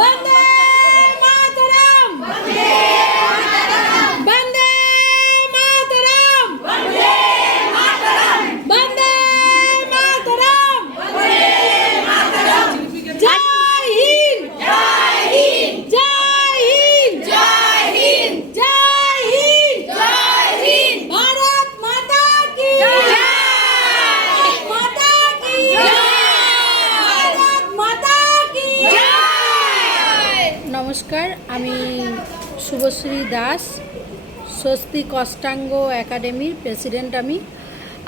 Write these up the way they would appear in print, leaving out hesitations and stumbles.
বন্দে মাতরম, বন্দে মাতরম, বন্দে মাতরম, বন্দে মাতরম, বন্দে মাতরম, বন্দে মাতরম। জয় হিন্দ, জয় হিন্দ, জয় হিন্দ, জয় হিন্দ, জয় হিন্দ, জয় হিন্দ। ভারত মাতা কি জয়, মাতা কি জয়, ভারত মাতা কি জয়। নমস্কার, আমি শুভশ্রী দাস, স্বস্তিক অষ্টাঙ্গ একাডেমির প্রেসিডেন্ট।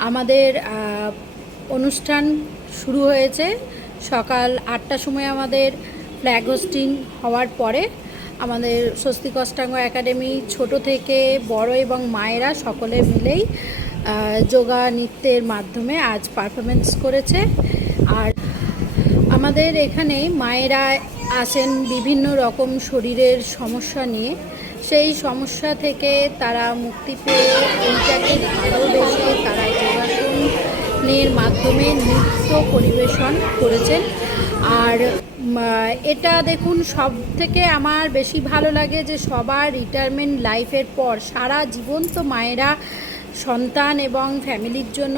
আমাদের অনুষ্ঠান শুরু হয়েছে সকাল 8টার সময়। আমাদের ফ্ল্যাগ হোস্টিং হওয়ার পরে আমাদের স্বস্তিক অষ্টাঙ্গ একাডেমি ছোট থেকে বড় এবং মায়েরা সকলে মিলেই যোগা নৃত্যের মাধ্যমে আজ পারফরমেন্স করেছে। আর আমাদের এখানে মায়েরা আসেন বিভিন্ন রকম শরীরের সমস্যা নিয়ে। সেই সমস্যা থেকে তারা মুক্তি পেয়ে এইটাকে ভালোবেসে তারা যোগাসনের মাধ্যমে নৃত্য পরিবেশন করেছেন। আর এটা দেখুন, সব থেকে আমার বেশি ভালো লাগে যে সবার রিটায়ারমেন্ট লাইফের পর সারা জীবন তো মায়েরা সন্তান এবং ফ্যামিলির জন্য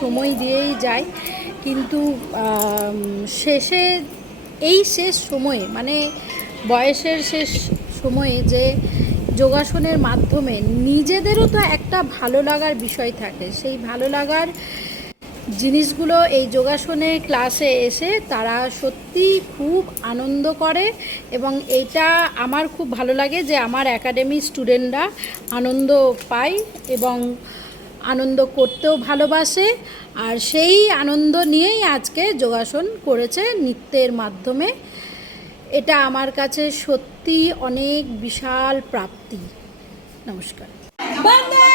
সময় দিয়েই যায়, কিন্তু শেষে এই শেষ সময়ে মানে বয়সের শেষ সময়ে যে যোগাসনের মাধ্যমে নিজেদেরও তো একটা ভালো লাগার বিষয় থাকে, সেই ভালো লাগার জিনিসগুলো এই যোগাসনের ক্লাসে এসে তারা সত্যি খুব আনন্দ করে। এবং এটা আমার খুব ভালো লাগে যে আমার একাডেমির স্টুডেন্টরা আনন্দ পায় এবং আনন্দ করতেও ভালোবাসে। আর সেই আনন্দ নিয়েই আজকে যোগাসন করেছে নৃত্যের মাধ্যমে। এটা আমার কাছে সত্যি অনেক বিশাল প্রাপ্তি। নমস্কার। বন্দে